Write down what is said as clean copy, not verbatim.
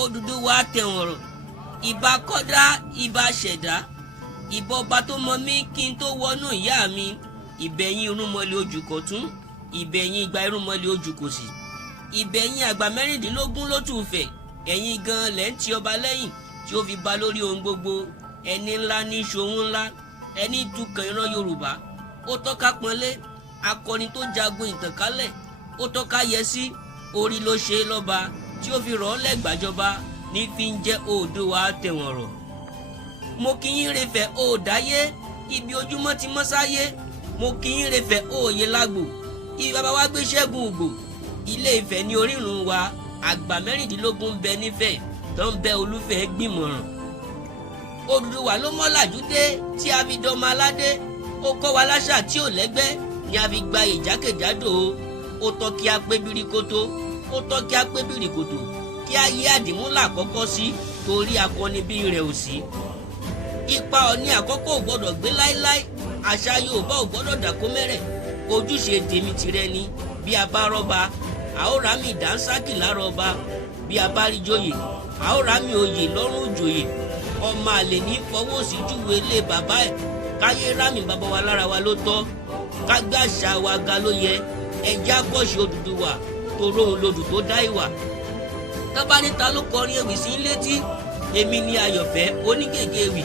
Odùduwà tẹ̀wọ̀nrọ̀, ìbà kọ́dá ìbà ṣẹ̀dá, ìbà ọba tó mọ mí kí n tó wọnú ìyá mi, ìbẹ̀yìn irúnmọlẹ̀ ojúkọ̀tún, ìbẹ̀yìn igba irúnmọlẹ̀ ojúkòsì, ìbẹ̀yìn àgbà mẹ́rìndínlógún ló tún fẹ̀, ẹ̀yin gan lẹ́ ń ti ọba lẹ́yìn tí ó fi ba lórí ohun gbogbo. Ẹni ńlá ní ṣohun ńlá, ẹni tukàn ìran Yorùbá, ó tọ́ka pọ́nlé, akọni tó jagun ìtànkálẹ̀, ó tọ́ka yẹsí, orí ló ṣe é lọ́ba tí ó fi rọ̀ ọ́ lẹ́gbàjọba ní fi ń jẹ́ Oòduà tẹ̀wọ̀nrọ̀. Mo kí yín refẹ̀ òòdáyé, ibi ojúmọ́ ti mọ́ sáyé. Mo kí yín refẹ̀ òòyè lágbo, ibi bàbá wa gbé ṣẹ́gun ògbò. Ilé Ifẹ̀ ní orírun wa, àgbà mẹ́rìndínlógún ń bẹ nífẹ̀ tó ń bẹ Olúfẹ̀ gbìmọ̀ràn. Odùduwà ló mọ́làjú dé tí a fi dọ́mọ aládé, ó kọ́ wa láṣà tí ò lẹ́gbẹ́ ni a fi gba ìjákèjádò. Ó tọ́ kí a pé bíríkótó, ó tọ́ kí a pé bíríkòtò, kí a yí àdìmúlà àkọ́kọ́ sí torí akọni bí rẹ̀ ò sí. Ipa Ọọ̀ni àkọ́kọ́ ò gbọ́dọ̀ gbé láíláí, àṣà Yorùbá ò gbọ́dọ̀ dàkó mẹ́rẹ̀. Ojúṣe tèmi tirẹ̀ ni, bí a bá rọ́ba a ó rà mí ìdánsákì lára ọba, bí a bá rí joyè a ó rà mí oyè lọ́rùn òjòyè. Ọmọ àlè ní fọwọ́ sí júwe ilé bàbá ẹ̀, káyé rámì bàbá wa lára wa ló tọ́, ká gbé àṣà wa ga ló yẹ. Ẹjẹ́ àkọ́ṣe Odùduwà toró òun lodù tó dá ìwà. Tábà níta ló kọrin ewì sí létí, èmi ni Ayọ̀fẹ́ onígègé ewì.